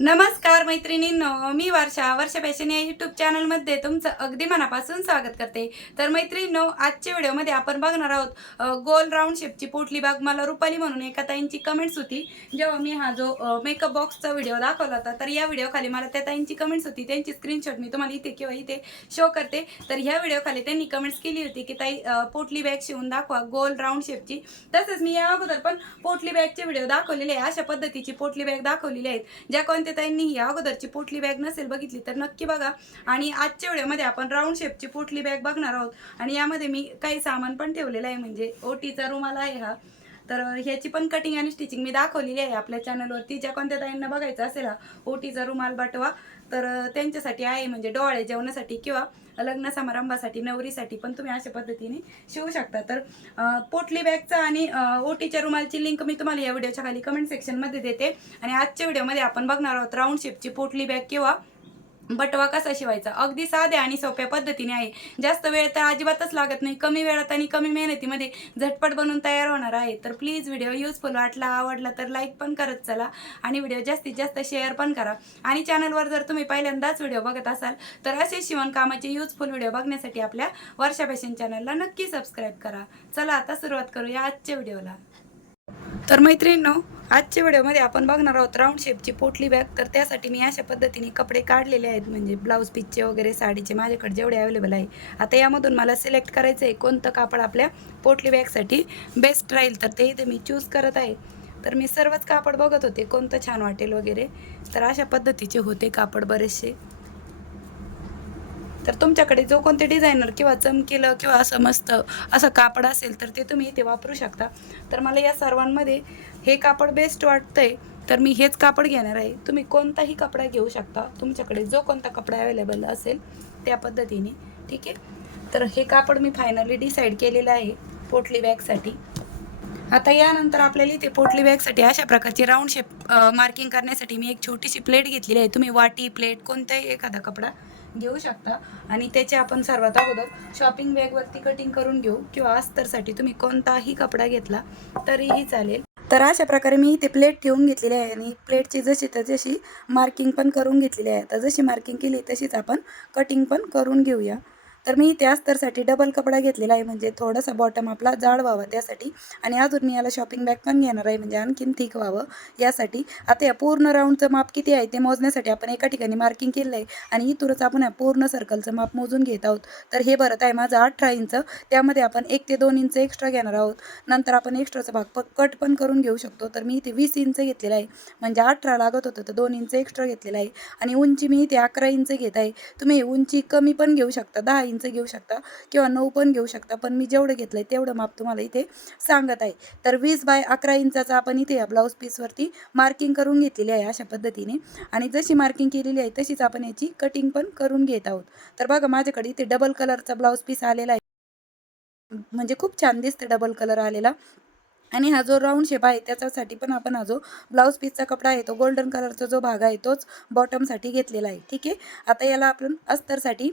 नमस्कार. मैत्रिणींनो मी वर्षा वर्षा फॅशन या यूट्यूब चॅनलमध्ये तुमचं अगदी मनापासून स्वागत करते. तर मैत्रिणींनो आजच्या व्हिडिओमध्ये आपण बघणार आहोत गोल राऊंड शेपची पोटली बाग मला रुपाली म्हणून एका ताईंची कमेंट्स होती. जेव्हा मी हा जो मेकअप बॉक्सचा व्हिडिओ दाखवला होता तर या व्हिडिओखाली मला त्या ताईंची कमेंट्स होती. त्यांची स्क्रीनशॉट मी तुम्हाला इथे किंवा इथे शो करते. तर ह्या व्हिडिओखाली त्यांनी कमेंट्स केली होती की ताई पोटली बॅग शिवून दाखवा गोल राऊंड शेपची. तसंच मी या अगोदर पण पोटली बॅगचे व्हिडिओ दाखवलेले आहे. अशा पद्धतीची पोटली बॅग दाखवलेली आहेत ज्या कोणत्या ताईंनी या ही अगोदरची पोटली बॅग नसेल बघितली तर नक्की बघा. आणि आजच्या व्हिडिओमध्ये आपण राऊंड शेपची पोटली बॅग बघणार आहोत. आणि यामध्ये मी काही सामान पण ठेवलेलं आहे म्हणजे ओटीचा रुमाल आहे हा. तर ह्याची पण कटिंग आणि स्टिचिंग मी दाखवलेली आहे आपल्या चॅनलवरती ज्या कोणत्या ताईंना बघायचं असेल हा ओटीचा रुमाल बटवा. तर त्यांच्यासाठी आहे म्हणजे डोळे जेवणासाठी किंवा लग्न समारंभासाठी नवरीसाठी पण तुम्ही अशा पद्धतीने शिवू शकता. तर पोटली बॅगचा आणि ओटीच्या रुमालची लिंक मी तुम्हाला या व्हिडिओच्या खाली कमेंट सेक्शनमध्ये देते. आणि आजच्या व्हिडिओमध्ये आपण बघणार आहोत राऊंड शेपची पोटली बॅग किंवा बटवा कसा शिवायचा अगदी साध्या आणि सोप्या पद्धतीने आहे. जास्त वेळ तर अजिबातच लागत नाही. कमी वेळात आणि कमी मेहनतीमध्ये झटपट बनवून तयार होणार आहे. तर प्लीज व्हिडिओ युजफुल वाटला आवडला तर लाईक पण करत चला आणि व्हिडिओ जास्तीत जास्त शेअर पण करा. आणि चॅनलवर जर तुम्ही पहिल्यांदाच व्हिडिओ बघत असाल तर असे शिवणकामाचे युजफुल व्हिडिओ बघण्यासाठी आपल्या वर्षा फॅशन चॅनलला नक्की सबस्क्राईब करा. चला आता सुरुवात करूया आजच्या व्हिडिओला तर मैत्रिणींनो आजच्या व्हिडिओमध्ये आपण बघणार आहोत राऊंड शेपची पोटली बॅग तर त्यासाठी मी अशा पद्धतीने कपडे काढलेले आहेत म्हणजे ब्लाऊज पीसचे वगैरे साडीचे माझ्याकडे जेवढे अवेलेबल आहे. आता यामधून मला सिलेक्ट करायचं आहे कोणतं कापड आपल्या पोटली बॅगसाठी बेस्ट राहील. तर ते इथे मी चूज करत आहे. तर मी सर्वच कापड बघत होते कोणतं छान वाटेल वगैरे. तर अशा पद्धतीचे होते कापड बरेचसे. तर तुमच्याकडे जो कोणते डिझायनर किंवा चमकेलं किंवा असं मस्त असं कापड असेल तर ते तुम्ही इथे वापरू शकता. तर मला या सर्वांमध्ये हे कापड बेस्ट वाटतंय. तर मी हेच कापड घेणार आहे. तुम्ही कोणताही कपडा घेऊ शकता. तुमच्याकडे जो कोणता कपडा अवेलेबल असेल त्या पद्धतीने. ठीक आहे? तर हे कापड मी फायनली डिसाईड केलेलं आहे पोटली बॅगसाठी आता यानंतर आपल्याला इथे पोटली बॅगसाठी अशा प्रकारची राऊंड शेप मार्किंग करण्यासाठी मी एक छोटीशी प्लेट घेतलेली आहे. तुम्ही वाटी प्लेट कोणताही एखादा कपडा घेऊ शकता. आणि त्याचे आपण सर्वात अगोदर शॉपिंग बॅगवरती कटिंग करून घेऊ किंवा अस्तरसाठी तुम्ही कोणताही कपडा घेतला तरीही चालेल. तर अशा प्रकारे मी इथे प्लेट ठेवून घेतलेली आहे आणि प्लेटची जशी तर जशी मार्किंग पण करून घेतलेली आहे. तर जशी मार्किंग केली तशीच आपण कटिंग पण करून घेऊया. तर मी त्या अस्तरसाठी डबल कपडा घेतलेला आहे. म्हणजे थोडासा बॉटम आपला जाड व्हावा त्यासाठी. आणि अजून मी याला शॉपिंग बॅग पण घेणार आहे. म्हणजे आणखीन थिक व्हावं यासाठी. आता या पूर्ण राऊंडचं माप किती आहे ते मोजण्यासाठी आपण एका ठिकाणी मार्किंग केलं आहे आणि इथूनच आपण या पूर्ण सर्कलचं माप मोजून घेत आहोत. तर हे भरत आहे माझं अठरा इंच त्यामध्ये आपण एक ते दोन इंच एक्स्ट्रा घेणार आहोत. नंतर आपण एक्स्ट्राचा भाग प कट पण करून घेऊ शकतो. तर मी इथे वीस इंच घेतलेला आहे. म्हणजे अठरा लागत होतं तर दोन इंच एक्स्ट्रा घेतलेला आहे. आणि उंची मी इथे अकरा इंच घेत आहे. तुम्ही उंची कमी पण घेऊ शकता. दहा इंच घेऊ शकता किंवा नऊ पण घेऊ शकता पण मी जेवढं घेतलं आहे तेवढं माप तुम्हाला इथे सांगत आहे. तर वीस बाय अकरा इंचाचा आपण इथे या ब्लाऊज पीसवरती मार्किंग करून घेतलेली आहे अशा पद्धतीने. आणि जशी मार्किंग केलेली आहे तशीच आपण याची कटिंग पण करून घेत आहोत. तर बघा माझ्याकडे इथे डबल कलरचा ब्लाऊज पीस आलेला आहे. म्हणजे खूप छान दिसते डबल कलर आलेला. आणि हा जो राऊंड शेप आहे त्याच्यासाठी पण आपण हा जो ब्लाऊज पीसचा कपडा आहे तो गोल्डन कलरचा जो भाग आहे तोच बॉटमसाठी घेतलेला आहे. ठीक आहे? आता याला आपण अस्तरसाठी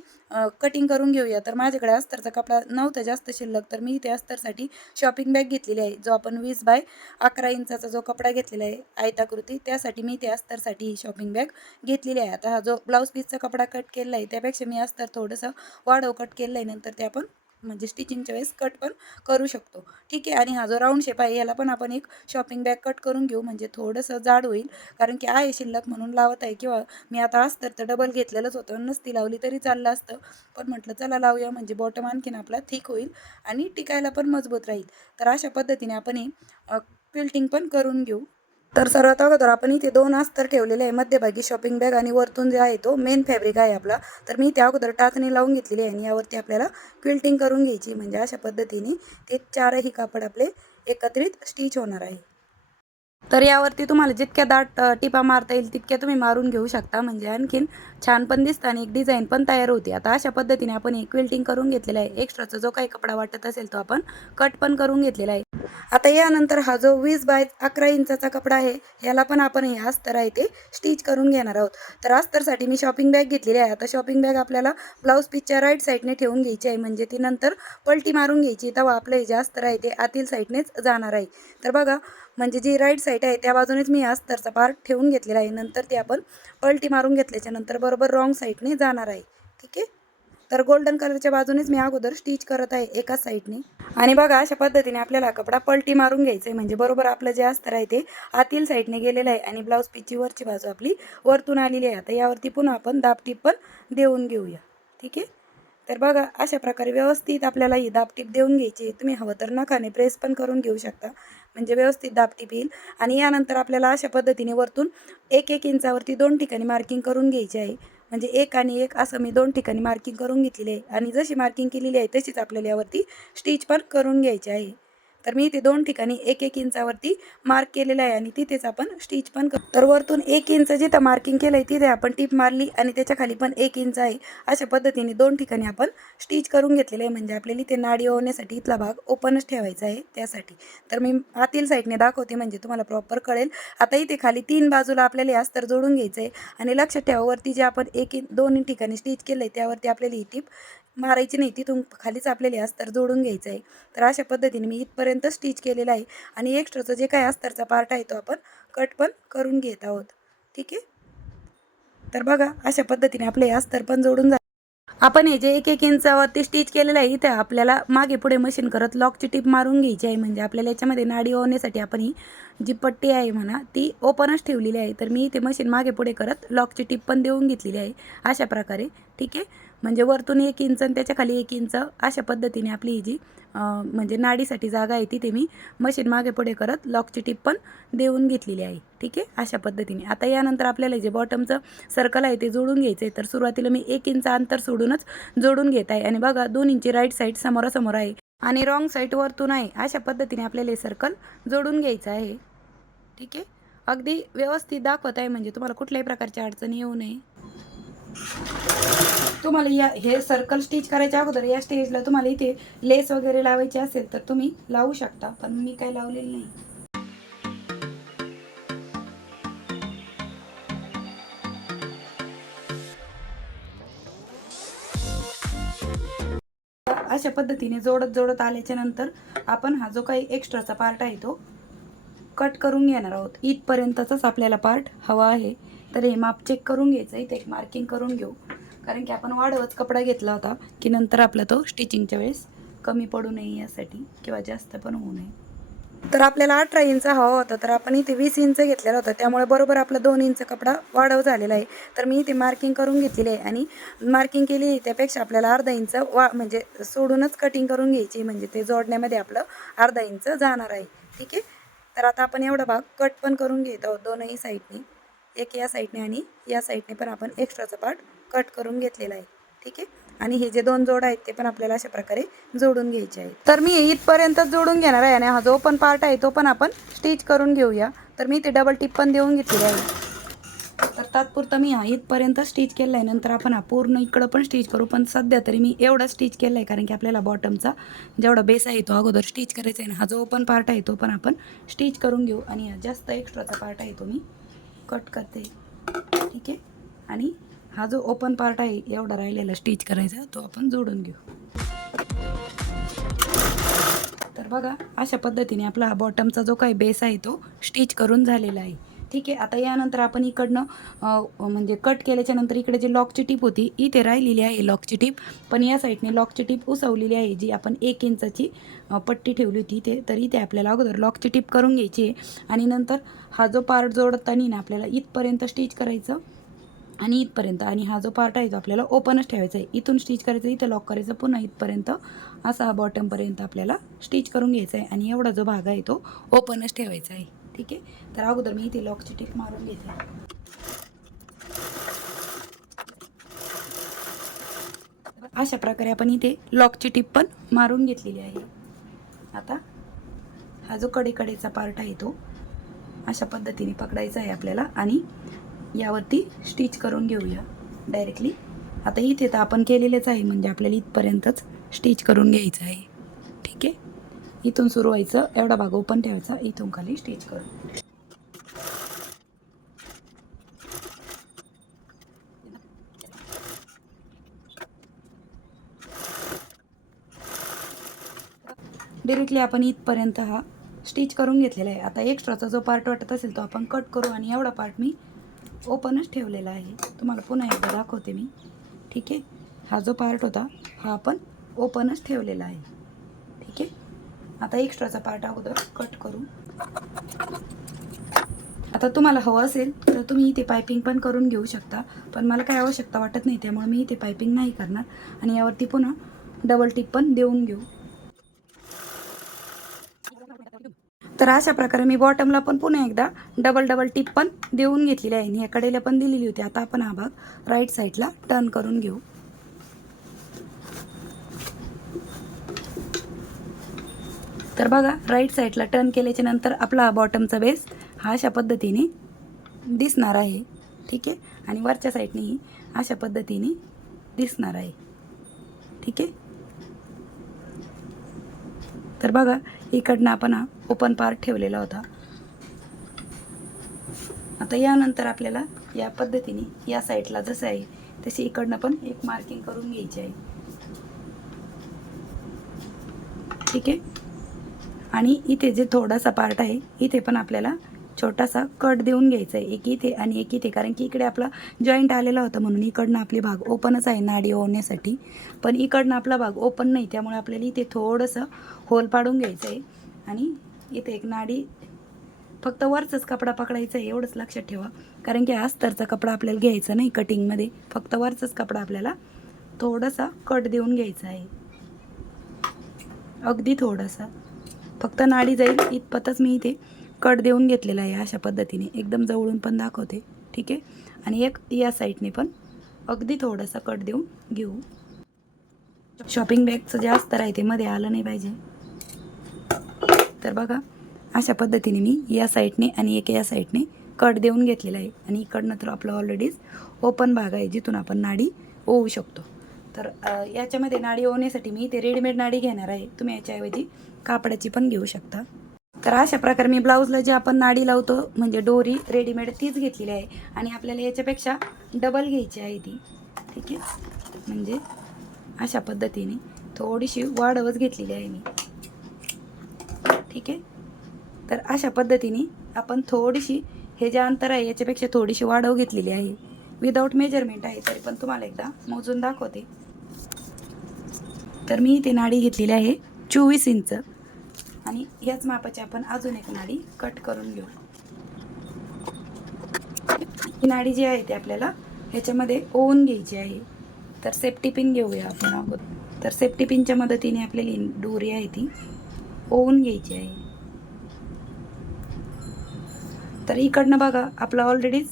कटिंग करून घेऊया. तर माझ्याकडे अस्तरचा कपडा नव्हता जास्त शिल्लक तर मी इथे अस्तरसाठी शॉपिंग बॅग घेतलेली आहे जो आपण वीस बाय अकरा इंचाचा जो कपडा घेतलेला आहे आयताकृती त्यासाठी मी ते अस्तरसाठी ही शॉपिंग बॅग घेतलेली आहे. आता हा जो ब्लाऊज पीसचा कपडा कट केलेला आहे त्यापेक्षा मी अस्तर थोडंसं वाढव कट केलं आहे नंतर ते आपण म्हणजे स्टिचिंगच्या वेळेस कट पण करू शकतो. ठीक आहे आणि हा जो राऊंड शेप आहे याला पण आपण एक शॉपिंग बॅग कट करून घेऊ. म्हणजे थोडंसं जाड होईल कारण की आहे शिल्लक म्हणून लावत आहे. किंवा मी आता असतं तर डबल घेतलेलंच होतं. नसती लावली तरी चाललं असतं. पण म्हटलं चला लावूया. म्हणजे बॉटम आणखीन आपला थिक होईल आणि टिकायला पण मजबूत राहील. तर अशा पद्धतीने आपण हे क्विल्टिंग पण करून घेऊ. तर सर्वात अगोदर आपण इथे दोन अस्तर ठेवलेले आहे. मध्यभागी शॉपिंग बॅग आणि वरतून जे आहे तो मेन फॅब्रिक आहे आपला. तर मी त्या अगोदर टाचणी लावून घेतलेली आहे आणि यावरती आपल्याला क्विल्टिंग करून घ्यायची म्हणजे अशा पद्धतीने ते चारही कापड आपले एकत्रित स्टिच होणार आहे. तर यावरती तुम्हाला जितक्या दाट टिपा मारता येईल तितक्या तुम्ही मारून घेऊ शकता. म्हणजे आणखीन छान पण दिसतं आणि एक डिझाईन पण तयार होते. आता अशा पद्धतीने आपण एक क्विल्टिंग करून घेतलेलं आहे. एक्स्ट्राचा जो काही कपडा वाटत असेल तो आपण कट पण करून घेतलेला आहे. आता यानंतर हा जो वीस बाय अकरा इंचाचा कपडा आहे याला पण आपण हे अस्तर आहे ते स्टिच करून घेणार आहोत. तर अस्तरसाठी मी शॉपिंग बॅग घेतलेली आहे. आता शॉपिंग बॅग आपल्याला ब्लाऊज पीसच्या राईट साईडने ठेवून घ्यायची आहे. म्हणजे ती नंतर पलटी मारून घ्यायची. तेव्हा आपलं हे जे अस्तर आहे ते आतील साईडनेच जाणार आहे. तर बघा म्हणजे जी राईट साईड आहे त्या बाजूनेच मी अस्तरचा पार्ट ठेवून घेतलेला आहे. नंतर ते आपण पलटी मारून घेतल्याच्या नंतर बरोबर रॉंग साईडने जाणार आहे. ठीक आहे? तर गोल्डन कलरच्या बाजूनेच मी अगोदर स्टिच करत आहे एकाच साईडने आणि बघा अशा पद्धतीने आपल्याला कपडा पलटी मारून घ्यायचा आहे. म्हणजे बरोबर आपलं जे अस्तर आहे ते आतील साईडने गेलेलं आहे. आणि ब्लाऊज पीची वरची बाजू आपली वरतून आलेली आहे. आता यावरती पुन्हा आपण दाबटीप पण देऊन घेऊया. ठीक आहे? तर बघा अशा प्रकारे व्यवस्थित आपल्याला ही दाबटीप देऊन घ्यायची. आहे. तुम्ही हवं तर नखाने प्रेस पण करून घेऊ शकता. म्हणजे व्यवस्थित दाबटीप येईल. आणि यानंतर आपल्याला अशा पद्धतीने वरतून एक एक इंचावरती दोन ठिकाणी मार्किंग करून घ्यायची आहे. म्हणजे एक आणि एक असं मी दोन ठिकाणी मार्किंग करून घेतलेली आहे. आणि जशी मार्किंग केलेली आहे तशीच आपल्याला यावरती स्टिच पण करून घ्यायची आहे. तर मी इथे दोन ठिकाणी एक एक इंचावरती मार्क केलेलं आहे आणि तिथेच आपण स्टिच पण करतो तर वरतून एक इंच जिथं मार्किंग केलं आहे तिथे आपण टीप मारली आणि त्याच्याखाली पण एक इंच आहे. अशा पद्धतीने दोन ठिकाणी आपण स्टिच करून घेतलेलं आहे. म्हणजे आपल्याला इथे नाडी होण्यासाठी इथला भाग ओपनच ठेवायचा आहे त्यासाठी. तर मी आतील साईडने दाखवते म्हणजे तुम्हाला प्रॉपर कळेल. आता इथे खाली तीन बाजूला आपल्याला हे अस्तर जोडून घ्यायचं आहे आणि लक्षात ठेवा वरती जे आपण एक इन दोन ठिकाणी स्टिच केलं आहे त्यावरती आपल्याला ही टीप मारायची नाही. तिथून खालीच आपल्याला हे अस्तर जोडून घ्यायचं आहे तर अशा पद्धतीने मी इथपर्यंत स्टिच केलेलं आहे. आणि एक्स्ट्राचं जे काय अस्तरचा पार्ट आहे तो आपण कट पण करून घेत आहोत. ठीक आहे? तर बघा अशा पद्धतीने आपले हे अस्तर पण जोडून जा आपण हे जे एक एक इंचावरती स्टिच केलेलं आहे इथे आपल्याला मागे पुढे मशीन करत लॉकची टीप मारून घ्यायची आहे. म्हणजे आपल्याला याच्यामध्ये नाडी होण्यासाठी आपण ही जी पट्टी आहे म्हणा ती ओपनच ठेवलेली आहे. तर मी इथे मशीन मागे पुढे करत लॉकची टीप पण देऊन घेतलेली आहे. अशा प्रकारे. ठीक आहे? म्हणजे वरतून एक इंच आणि त्याच्याखाली एक इंच अशा पद्धतीने आपली ही जी म्हणजे नाडीसाठी जागा आहे तिथे मी मशीन मागे पुढे करत लॉकची टीप पण देऊन घेतलेली आहे. ठीक आहे? अशा पद्धतीने. आता यानंतर आपल्याला जे बॉटमचं सर्कल आहे ते जोडून घ्यायचं आहे तर सुरुवातीला मी एक इंच अंतर सोडूनच जोडून घेत आहे. आणि बघा दोन इंची राईट साईड समोरासमोर आहे आणि रॉंग साईड वरतून आहे. अशा पद्धतीने आपल्याला हे सर्कल जोडून घ्यायचं आहे. ठीक आहे? अगदी व्यवस्थित दाखवत आहे. म्हणजे तुम्हाला कुठल्याही प्रकारची अडचणी येऊ नये. तुम्हाला या हे सर्कल स्टिच करायच्या अगोदर या स्टेजला तुम्हाला इथे लेस वगैरे लावायची असेल तर तुम्ही लावू शकता पण मी काही लावलेली नाही. अशा पद्धतीने जोडत जोडत आल्याच्यानंतर आपण हा जो काही एक्स्ट्राचा पार्ट आहे तो कट करून घेणार आहोत. इथपर्यंतचाच आपल्याला पार्ट हवा आहे. तर हे माप चेक करून घ्यायचं इथे एक मार्किंग करून घेऊ. कारण की आपण वाढवत कपडा घेतला होता की नंतर आपला तो स्टिचिंगच्या वेळेस कमी पडू नये यासाठी किंवा जास्त पण होऊ नये. तर आपल्याला अठरा इंच हवा होता तर आपण इथे वीस इंच घेतलेला होता. त्यामुळे बरोबर आपला दोन इंच कपडा वाढव झालेला आहे. तर मी इथे मार्किंग करून घेतलेली आहे आणि मार्किंग केली त्यापेक्षा आपल्याला अर्धा इंच वा म्हणजे सोडूनच कटिंग करून घ्यायची म्हणजे ते जोडण्यामध्ये आपलं अर्धा इंच जाणार आहे. ठीक आहे? तर आता आपण एवढा भाग कट पण करून घेत आहोत दोनही साईडनी एक या साईडने आणि या साईडने पण आपण एक्स्ट्राचा पार्ट कट करून घेतलेला आहे. ठीक आहे? आणि हे जे दोन जोड आहेत ते पण आपल्याला अशा प्रकारे जोडून घ्यायचे आहेत. तर मी इथपर्यंत जोडून घेणार आहे आणि हा जो पण पार्ट आहे तो पण आपण स्टिच करून घेऊया. तर मी ते डबल टिप पण देऊन घेतलेली आहे. तर तात्पुरतं मी हा इथपर्यंत स्टिच केलं आहे. नंतर आपण हा पूर्ण इकडं पण स्टिच करू. पण सध्या तरी मी एवढा स्टिच केला आहे कारण की आपल्याला बॉटमचा जेवढा बेस आहे तो अगोदर स्टिच करायचा आहे. ना हा जो पण पार्ट आहे तो पण आपण स्टिच करून घेऊ. आणि हा जास्त एक्स्ट्राचा पार्ट आहे तो मी कट करते. ठीक आहे? आणि हा जो ओपन पार्ट आहे एवढा राहिलेला स्टिच करायचा तो आपण जोडून घेऊ. तर बघा अशा पद्धतीने आपला हा बॉटमचा जो काही बेस आहे तो स्टिच करून झालेला आहे. ठीक आहे आता यानंतर आपण इकडनं म्हणजे कट केल्याच्यानंतर इकडे जी लॉकची टीप होती इथे राहिलेली आहे लॉकची टीप पण या साईडने लॉकची टीप उसवलेली आहे जी आपण एक इंचाची पट्टी ठेवली होती इथे तर इथे आपल्याला अगोदर लॉकची टीप करून घ्यायची आहे. आणि नंतर हा जो पार्ट जोडताना ना आपल्याला इथपर्यंत स्टिच करायचं आणि इथपर्यंत आणि हा जो पार्ट आहे तो आपल्याला ओपनच ठेवायचा आहे. इथून स्टिच करायचं इथं लॉक करायचं पुन्हा इथपर्यंत असा हा बॉटमपर्यंत आपल्याला स्टिच करून घ्यायचा आहे. आणि एवढा जो भाग आहे तो ओपनच ठेवायचा आहे. ठीक आहे? तर अगोदर मी इथे लॉकची टिप मारून घेते. अशा प्रकारे आपण इथे लॉकची टिप पण मारून घेतलेली आहे. आता हा जो कडेकडेचा पार्ट आहे तो अशा पद्धतीने पकडायचा आहे आपल्याला आणि यावरती स्टिच करून घेऊया डायरेक्टली आता इथे तर आपण केलेलेच आहे म्हणजे आपल्याला इथपर्यंतच स्टिच करून घ्यायचं आहे. ठीक आहे? इथून सुरू व्हायचं. एवढा भाग ओपन ठेवायचा. इथून खाली स्टिच करून. डिरेक्टली आपण इथपर्यंत हा स्टिच करून घेतलेला आहे. आता एक्स्ट्राचा जो पार्ट वाटत असेल तो आपण कट करू आणि एवढा पार्ट मी ओपनच ठेवलेला आहे. तुम्हाला पुन्हा एकदा दाखवते मी. ठीक आहे? हा जो पार्ट होता हा आपण ओपनच ठेवलेला आहे आहे. आता एक्स्ट्राचा पार्ट अगोदर कट करू. आता तुम्हाला हवं असेल तर तुम्ही इथे पायपिंग पण करून घेऊ शकता. पण मला काय आवश्यकता वाटत नाही त्यामुळे मी इथे पायपिंग नाही करणार. आणि यावरती पुन्हा डबल टिप पण देऊन घेऊ. तर अशा प्रकारे मी बॉटमला पण पुन्हा एकदा डबल डबल टिप पण देऊन घेतलेली आहे. आणि या कडेला पण दिलेली होती. आता आपण हा भाग राईट साईडला टर्न करून घेऊ. तर बघा राईट साईडला टर्न केल्याच्यानंतर आपला बॉटमचा बेस हा अशा पद्धतीने दिसणार आहे. ठीक आहे? आणि वरच्या साईडनेही अशा पद्धतीने दिसणार आहे. ठीक आहे? तर बघा इकडनं आपण हा ओपन पार्ट ठेवलेला होता. आता यानंतर आपल्याला या पद्धतीने या साईडला जसं आहे तशी इकडनं पण एक मार्किंग करून घ्यायची आहे. ठीक आहे? आणि इथे जे थोडासा पार्ट आहे इथे पण आपल्याला छोटासा कट देऊन घ्यायचा आहे एक इथे आणि एक इथे. कारण की इकडे आपला जॉईंट आलेला होता म्हणून इकडनं आपली भाग ओपनच आहे नाडी ओवण्यासाठी पण इकडनं आपला भाग ओपन नाही. त्यामुळे आपल्याला इथे थोडंसं होल पाडून घ्यायचं आहे आणि इथे एक नाडी फक्त वरचाच कपडा पकडायचा आहे एवढंच लक्षात ठेवा. कारण की अस्तरचा कपडा आपल्याला घ्यायचा नाही कटिंगमध्ये फक्त वरचाच कपडा आपल्याला थोडासा कट देऊन घ्यायचा आहे. अगदी थोडासा. फक्त नाडी जाईल इतपतच मी इथे कट देऊन घेतलेला आहे अशा पद्धतीने. एकदम जवळून पण दाखवते ठीक आहे? आणि एक या साईडने पण अगदी थोडासा कट देऊन घेऊ. शॉपिंग बॅगचं जे अस्तर आहे ते मध्ये आलं नाही पाहिजे. तर बघा अशा पद्धतीने मी या साईडने आणि एक या साईडने कट देऊन घेतलेला आहे. आणि इकडनं तर आपलं ऑलरेडीच ओपन भाग आहे जिथून आपण नाडी ओवू शकतो. तर याच्यामध्ये नाडी ओवण्यासाठी मी ते रेडीमेड नाडी घेणार आहे. तुम्ही याच्याऐवजी कापडाची पण घेऊ शकता. तर अशा प्रकारे मी ब्लाऊजला जे आपण नाडी लावतो म्हणजे डोरी रेडीमेड तीच घेतलेली आहे. आणि आपल्याला याच्यापेक्षा डबल घ्यायची आहे ती. ठीक आहे? म्हणजे अशा पद्धतीने थोडीशी वाढवच घेतलेली आहे मी. ठीक आहे? तर अशा पद्धतीने आपण थोडीशी हे जे अंतर आहे याच्यापेक्षा थोडीशी वाढव घेतलेली आहे. विदाऊट मेजरमेंट आहे तरी पण तुम्हाला एकदा मोजून दाखवते. तर मी इथे नाडी घेतलेली आहे चोवीस इंच. आणि याच मापाची आपण अजून एक नाडी कट करून घेऊ. ही नाडी जी आहे ती आपल्याला ह्याच्यामध्ये ओवून घ्यायची आहे. तर सेफ्टी पिन घेऊया आपण अगोदर. तर सेफ्टी पिनच्या मदतीने आपल्याला डोरी आहे ती ओवून घ्यायची आहे. तर इकडनं बघा आपला ऑलरेडीच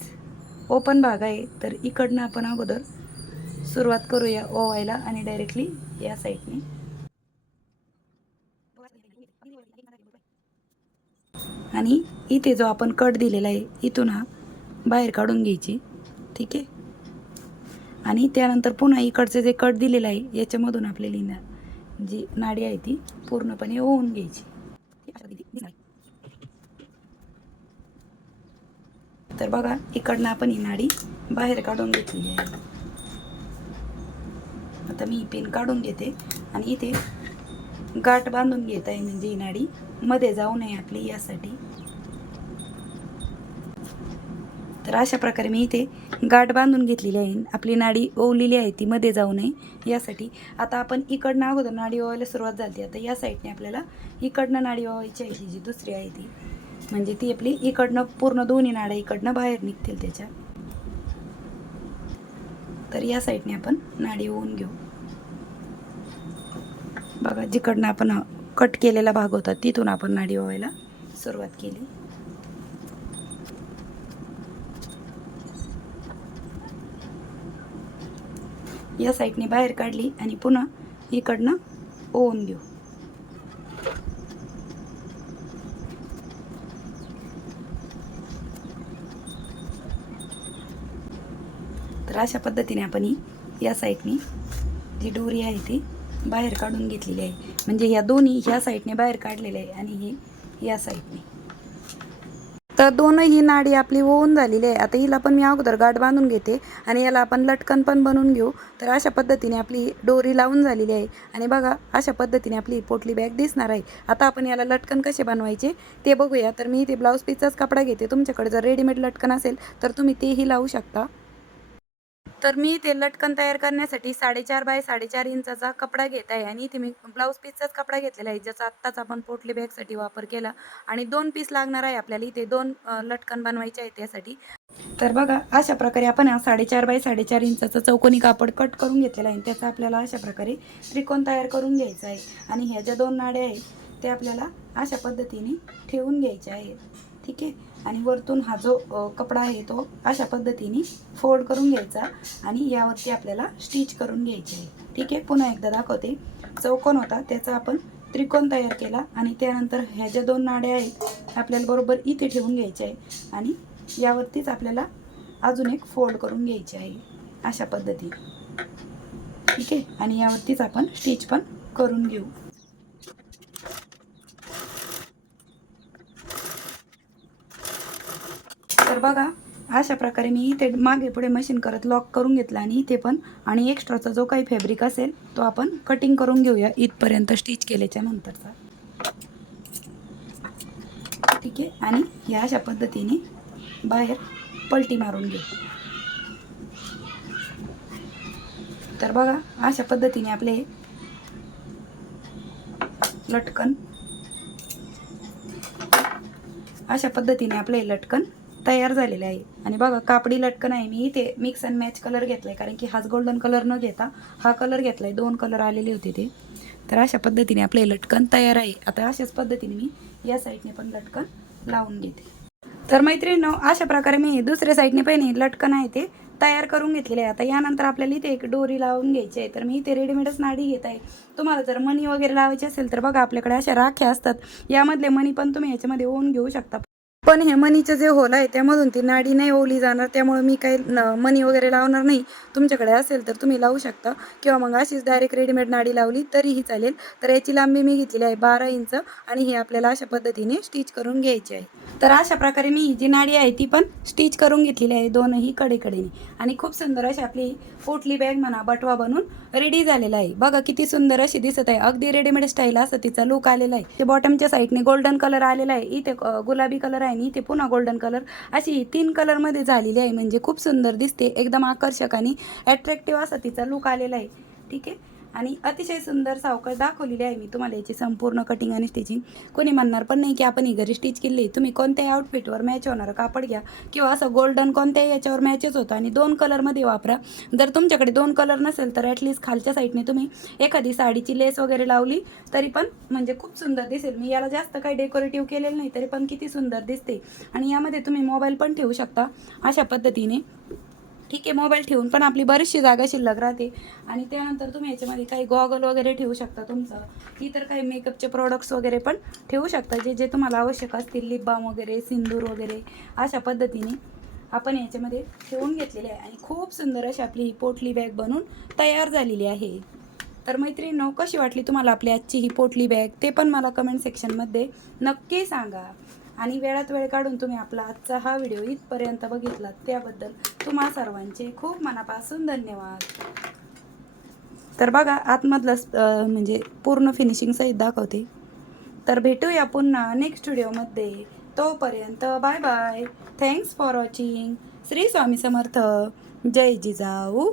ओपन भाग आहे. तर इकडनं आपण अगोदर सुरुवात करूया ओवायला आणि डायरेक्टली या साईडने आणि इथे जो आपण कट दिलेला आहे इथून हा बाहेर काढून घ्यायची. ठीक आहे? आणि त्यानंतर पुन्हा इकडचे जे कट दिलेलं आहे याच्यामधून आपल्याला ही ना जी नाडी आहे ती पूर्णपणे ओवून घ्यायची. तर बघा इकडनं आपण ही नाडी बाहेर काढून घेतलेली आहे. आता मी पेन पिन काढून घेते आणि इथे गाठ बांधून घेत आहे म्हणजे ही नाडी मध्ये जाऊ नये आपली यासाठी. तर अशा प्रकारे मी इथे गाठ बांधून घेतलेली आहे. आपली नाडी ओवलेली आहे ती मध्ये जाऊ नये यासाठी. आता आपण इकडनं अगोदर नाडी ओवायला सुरुवात झाली. आता या साईडने आपल्याला इकडनं नाडी ओवायची आहे जी दुसरी आहे ती. म्हणजे ती आपली इकडनं पूर्ण दोन्ही नाड्या इकडनं बाहेर निघतील त्याच्या. तर या साईडने आपण नाडी ओवून घेऊ. बघा जिकडनं आपण कट केलेला भाग होता तिथून आपण नाडी ओवायला सुरुवात केली. या साईडने बाहेर काढली आणि पुन्हा इकडनं ओवून घेऊ तर अशा पद्धतीने आपण ही या साईडनी जी डोरी आहे ती बाहेर काढून घेतलेली आहे. म्हणजे ह्या दोन्ही ह्या साईडने बाहेर काढलेल्या आहे आणि ही या साईडने तर दोनही नाडी आपली होऊन झालेली आहे. आता हिला पण मी अगोदर गाठ बांधून घेते आणि याला आपण लटकन पण बनवून घेऊ. तर अशा पद्धतीने आपली डोरी लावून झालेली आहे. आणि बघा अशा पद्धतीने आपली पोटली बॅग दिसणार आहे. आता आपण याला लटकन कसे बनवायचे ते बघूया. तर मी ते ब्लाऊज पीसचाच कपडा घेते. तुमच्याकडे जर रेडीमेड लटकन असेल तर तुम्ही तेही लावू शकता. तर मी ते लटकन तयार करण्यासाठी साडेचार बाय साडेचार इंचाचा कपडा घेत आहे आणि इथे मी ब्लाऊज पीसचाच कपडा घेतलेला आहे ज्याचा आत्ताच आपण पोटली बॅगसाठी वापर केला. आणि दोन पीस लागणार आहे आपल्याला इथे दोन लटकन बनवायचे आहे त्यासाठी. तर बघा अशा प्रकारे आपण हा साडेचार बाय साडेचार इंचाचा चौकोनी कापड कट करून घेतलेला आहे आणि त्याचा आपल्याला अशा प्रकारे त्रिकोण तयार करून घ्यायचा आहे. आणि ह्या ज्या दोन नाड्या आहेत ते आपल्याला अशा पद्धतीने ठेवून घ्यायच्या आहेत. ठीक आहे? आणि वरतून हा जो कपडा आहे तो अशा पद्धतीने फोल्ड करून घ्यायचा आणि यावरती आपल्याला स्टिच करून घ्यायची आहे. ठीक आहे? पुन्हा एकदा दाखवते. चौकोन होता त्याचा आपण त्रिकोण तयार केला आणि त्यानंतर ह्या ज्या दोन नाड्या आहेत आपल्याला बरोबर इथे ठेवून घ्यायच्या आहे आणि यावरतीच आपल्याला अजून एक फोल्ड करून घ्यायची आहे अशा पद्धतीने. ठीक आहे? आणि यावरतीच आपण स्टिच पण करून घेऊ तर बघा अशा प्रकारे मी इथे मागे पुढे मशीन करत लॉक करून घेतला आणि इथे पण आणि एक्स्ट्राचा जो काही फॅब्रिक असेल तो आपण कटिंग करून घेऊया इथपर्यंत स्टिच केल्याच्या नंतरचा. ठीक आहे? आणि या अशा पद्धतीने बाहेर पलटी मारून घेऊ. तर बघा अशा पद्धतीने आपले लटकन अशा पद्धतीने आपले लटकन तयार झालेले आहे. आणि बघा कापडी लटकन आहे. मी इथे मिक्स अँड मॅच कलर घेतलाय. कारण की हाच गोल्डन कलर न घेता हा कलर घेतलाय. दोन कलर आलेले होते ते. तर अशा पद्धतीने आपले लटकन तयार आहे. आता अशाच पद्धतीने मी या साईडने पण लटकन लावून घेते. तर मैत्रिणीनो अशा प्रकारे मी दुसऱ्या साईडने पण लटकन आहे ते तयार करून घेतलेले आहे. आता यानंतर आपल्याला इथे एक डोरी लावून घ्यायची आहे. तर मी इथे रेडीमेडच नाडी घेत आहे. तुम्हाला जर मणी वगैरे लावायची असेल तर बघा आपल्याकडे अशा राख्या असतात. यामधले मणी पण तुम्ही याच्यामध्ये ओन घेऊ शकता. पण हे मनीचं जे होल आहे त्यामधून ती नाडी नाही ओली जाणार त्यामुळे मी काही मनी वगैरे लावणार नाही. तुमच्याकडे असेल तर तुम्ही लावू शकता. किंवा मग अशीच डायरेक्ट रेडीमेड नाडी लावली तरीही चालेल. तर याची लांबी मी घेतलेली आहे बारा इंच आणि ही आपल्याला अशा पद्धतीने स्टिच करून घ्यायची आहे. तर अशा प्रकारे मी ही जी नाडी आहे ती पण स्टिच करून घेतलेली आहे दोनही कडेकडेने. आणि खूप सुंदर अशी आपली पोटली बॅग म्हणा बटवा बनून रेडी झालेला आहे. बघा किती सुंदर अशी दिसत आहे. अगदी रेडीमेड स्टाईल असं तिचा लुक आलेला आहे. ते बॉटमच्या साईडने गोल्डन कलर आलेला आहे. इथे गुलाबी कलर आहे आणि इथे पुन्हा गोल्डन कलर अशी तीन तीन कलरमध्ये झालेली आहे. म्हणजे खूप सुंदर दिसते. एकदम आकर्षक आणि अट्रॅक्टिव्ह असा तिचा लुक आलेला आहे. ठीक आहे? आणि अतिशय सुंदर सावकाश दाखवलेली आहे मी तुम्हाला याची संपूर्ण कटिंग आणि स्टिचिंग कोणी म्हणणार पण नाही की आपण ही घरी स्टिच केली. तुम्ही कोणत्याही आउटफिटवर मॅच होणारं कापड घ्या किंवा असं गोल्डन कोणत्याही याच्यावर मॅचच होतं आणि दोन कलरमध्ये वापरा. जर तुमच्याकडे दोन कलर नसेल तर ॲटलिस्ट खालच्या साईडने तुम्ही एखादी साडीची लेस वगैरे लावली तरी पण म्हणजे खूप सुंदर दिसेल. मी याला जास्त काही डेकोरेटिव्ह केलेलं नाही तरी पण किती सुंदर दिसते. आणि यामध्ये तुम्ही मोबाईल पण ठेवू शकता अशा पद्धतीने. ठीक आहे मोबाईल ठेवून. पण आपली बरीचशी जागा शिल्लक राहते. आणि त्यानंतर तुम्ही याच्यामध्ये काही गॉगल वगैरे ठेवू शकता तुमचं. इतर काही मेकअपचे प्रोडक्ट्स वगैरे पण ठेवू शकता जे जे तुम्हाला आवश्यक असतील. लिप बाम वगैरे सिंदूर वगैरे अशा पद्धतीने आपण याच्यामध्ये ठेवून घेतलेले आहे. आणि खूप सुंदर अशी आपली ही पोटली बॅग बनून तयार झालेली आहे. तर मैत्रिणींनो कशी वाटली तुम्हाला आपली आजची ही पोटली बॅग ते पण मला कमेंट सेक्शनमध्ये नक्की सांगा. आणि वेळात वेळ काढून तुम्ही आपला आजचा हा व्हिडिओ इथपर्यंत बघितला त्याबद्दल तुम्हा सर्वांचे खूप मनापासून धन्यवाद. तर बघा आतमधलं म्हणजे पूर्ण फिनिशिंग सहित दाखवते. तर भेटूया पुन्हा नेक्स्ट व्हिडिओमध्ये. तोपर्यंत bye bye thanks for watching Shri Swami Samarth. जय जिजाऊ.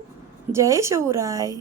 जय शिवराय.